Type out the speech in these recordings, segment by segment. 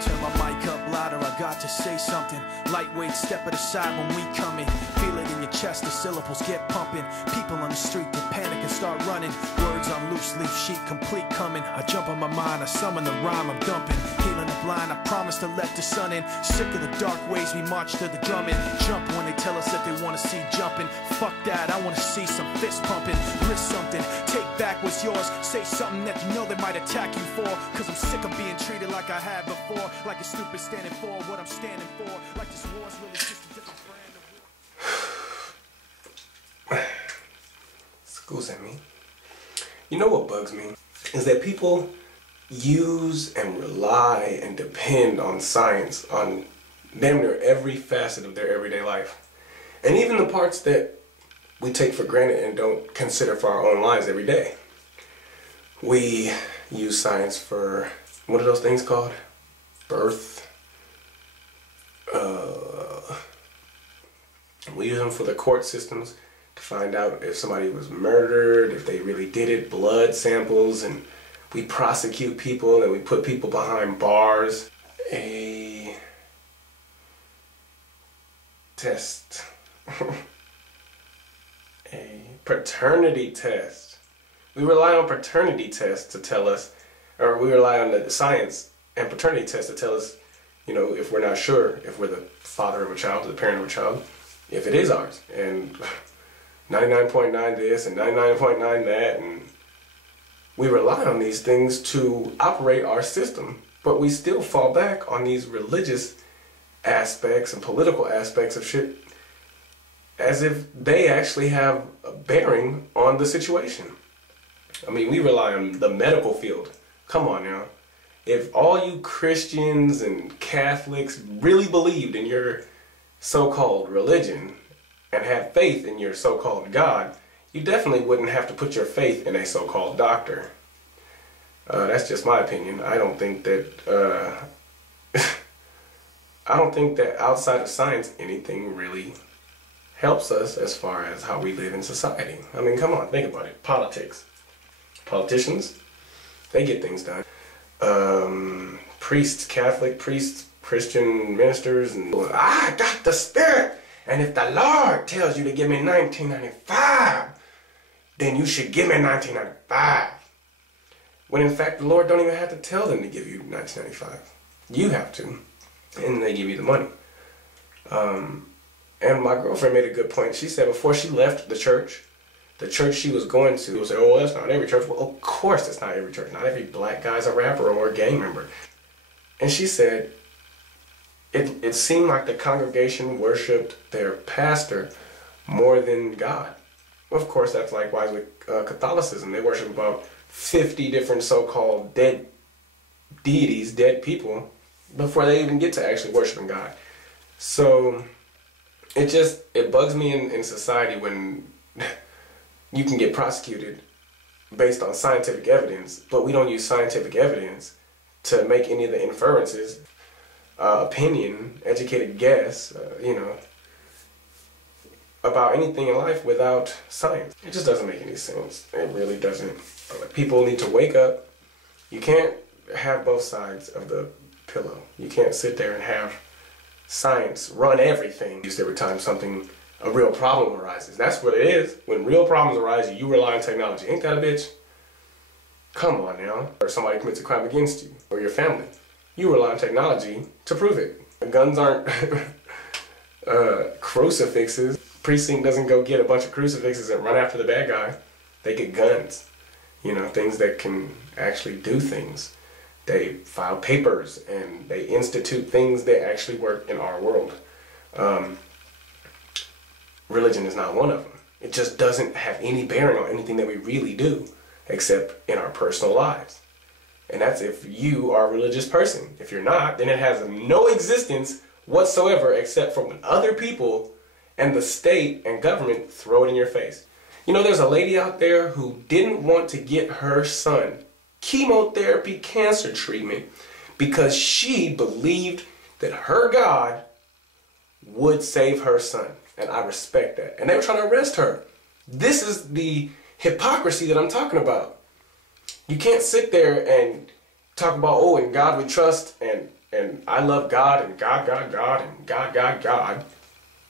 Turn my mic up louder, I got to say something. Lightweight, step to the side when we come in. Feel it in your chest, the syllables get pumping. People on the street get panic and start running. Words on loose leaf sheet, complete coming. I jump on my mind, I summon the rhyme, I'm dumping. Healing the blind, I promise to let the sun in. Sick of the dark ways, we march to the drumming. Jump when they tell us that they want to see jumping. Fuck that, I want to see some fist pumping. List something, take back what's yours. Say something that you know they might attack you for. Cause I'm sick of being treated like I have before. Like a stupid standing for what I'm standing for. Like this war's really just a different brand of war. Excuse me. You know what bugs me? Is that people use and rely and depend on science on damn near every facet of their everyday life. And even the parts that we take for granted and don't consider for our own lives every day. We use science for, what are those things called? Birth. We use them for the court systems to find out if somebody was murdered, if they really did it, blood samples, and we prosecute people and we put people behind bars. A test. A paternity test. We rely on paternity tests to tell us, or we rely on the science and paternity tests to tell us, you know, if we're not sure if we're the father of a child, or the parent of a child, if it is ours. And 99.9 this and 99.9 that, and we rely on these things to operate our system, but we still fall back on these religious aspects and political aspects of shit as if they actually have a bearing on the situation. I mean, we rely on the medical field. Come on now. If all you Christians and Catholics really believed in your so-called religion and had faith in your so-called God, you definitely wouldn't have to put your faith in a so-called doctor. That's just my opinion. I don't think that I don't think that outside of science anything really helps us as far as how we live in society. I mean, come on, think about it. Politics. Politicians, they get things done. Priests, Catholic priests, Christian ministers, and I got the spirit, and if the Lord tells you to give me $19.95, then you should give me $19.95. When in fact the Lord don't even have to tell them to give you $19.95. You have to, and they give you the money. And my girlfriend made a good point. She said before she left the church she was going to, was like, oh, that's not every church. Well, of course it's not every church. Not every black guy's a rapper or a gang member. And she said it seemed like the congregation worshipped their pastor more than God. Of course, that's likewise with Catholicism. They worship about 50 different so-called dead deities, dead people, before they even get to actually worshiping God. So it bugs me in society when you can get prosecuted based on scientific evidence, but we don't use scientific evidence to make any of the inferences, opinion, educated guess, you know, about anything in life without science. It just doesn't make any sense. It really doesn't. People need to wake up. You can't have both sides of the pillow. You can't sit there and have science run everything. Just every time a real problem arises. That's what it is. When real problems arise, you rely on technology. Ain't that a bitch? Come on now. Or somebody commits a crime against you or your family. You rely on technology to prove it. Guns aren't crucifixes. Precinct doesn't go get a bunch of crucifixes and run after the bad guy. They get guns. You know, things that can actually do things. They file papers and they institute things that actually work in our world. Religion is not one of them. It just doesn't have any bearing on anything that we really do, except in our personal lives. And that's if you are a religious person. If you're not, then it has no existence whatsoever except for when other people and the state and government throw it in your face. You know, there's a lady out there who didn't want to get her son chemotherapy cancer treatment because she believed that her God would save her son. And I respect that. And they were trying to arrest her. This is the hypocrisy that I'm talking about. You can't sit there and talk about, oh, in God we trust, and I love God, and God, and God,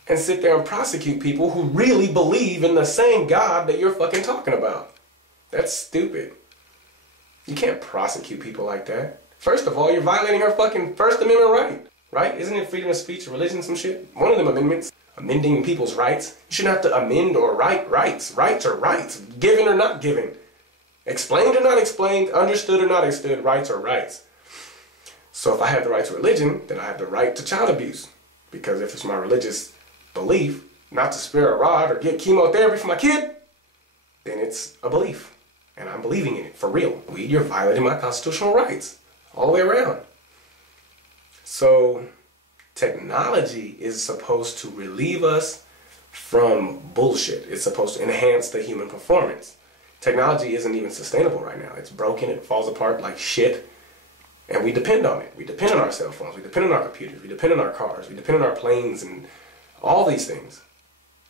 and sit there and prosecute people who really believe in the same God that you're fucking talking about. That's stupid. You can't prosecute people like that. First of all, you're violating our fucking First Amendment right? Isn't it freedom of speech, religion, some shit? One of them amendments. Amending people's rights. You shouldn't have to amend or write rights. Rights are rights. Given or not given. Explained or not explained. Understood or not understood. Rights are rights. So if I have the right to religion, then I have the right to child abuse. Because if it's my religious belief not to spare a rod or get chemotherapy for my kid, then it's a belief. And I'm believing in it, for real. You're violating my constitutional rights. All the way around. So, technology is supposed to relieve us from bullshit. It's supposed to enhance the human performance. Technology isn't even sustainable right now. It's broken, it falls apart like shit. And we depend on it. We depend on our cell phones, we depend on our computers, we depend on our cars, we depend on our planes and all these things.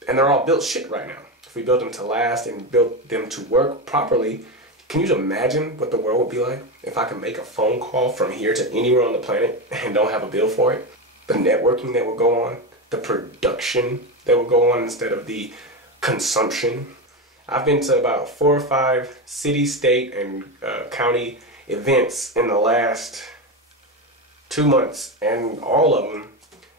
And they're all built shit right now. If we built them to last and built them to work properly, can you just imagine what the world would be like if I could make a phone call from here to anywhere on the planet and don't have a bill for it? The networking that would go on, the production that would go on instead of the consumption. I've been to about 4 or 5 city, state, and county events in the last 2 months, and all of them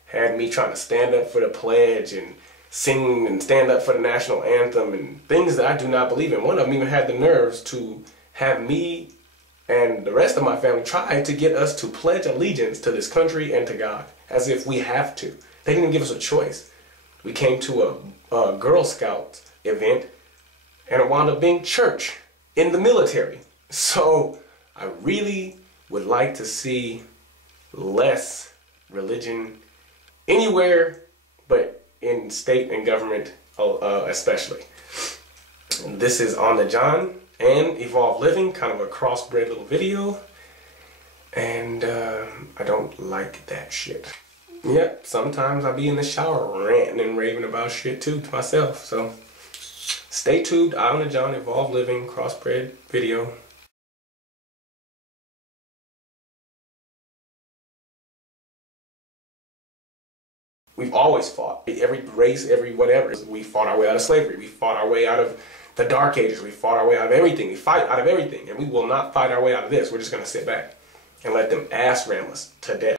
had me trying to stand up for the pledge and sing and stand up for the national anthem and things that I do not believe in. One of them even had the nerves to have me and the rest of my family try to get us to pledge allegiance to this country and to God, as if we have to. They didn't give us a choice. We came to a Girl Scout event and it wound up being church in the military. So I really would like to see less religion anywhere but in state and government especially. And this is On the John and Evolve Living, kind of a crossbred little video. And I don't like that shit. Yep, sometimes I be in the shower ranting and raving about shit too to myself. So stay tuned, On the John, Evolve Living, crossbred video. We've always fought. Every race, every whatever. We fought our way out of slavery. We fought our way out of the dark ages. We fought our way out of everything. We fight out of everything. And we will not fight our way out of this. We're just going to sit back and let them ass ram us to death.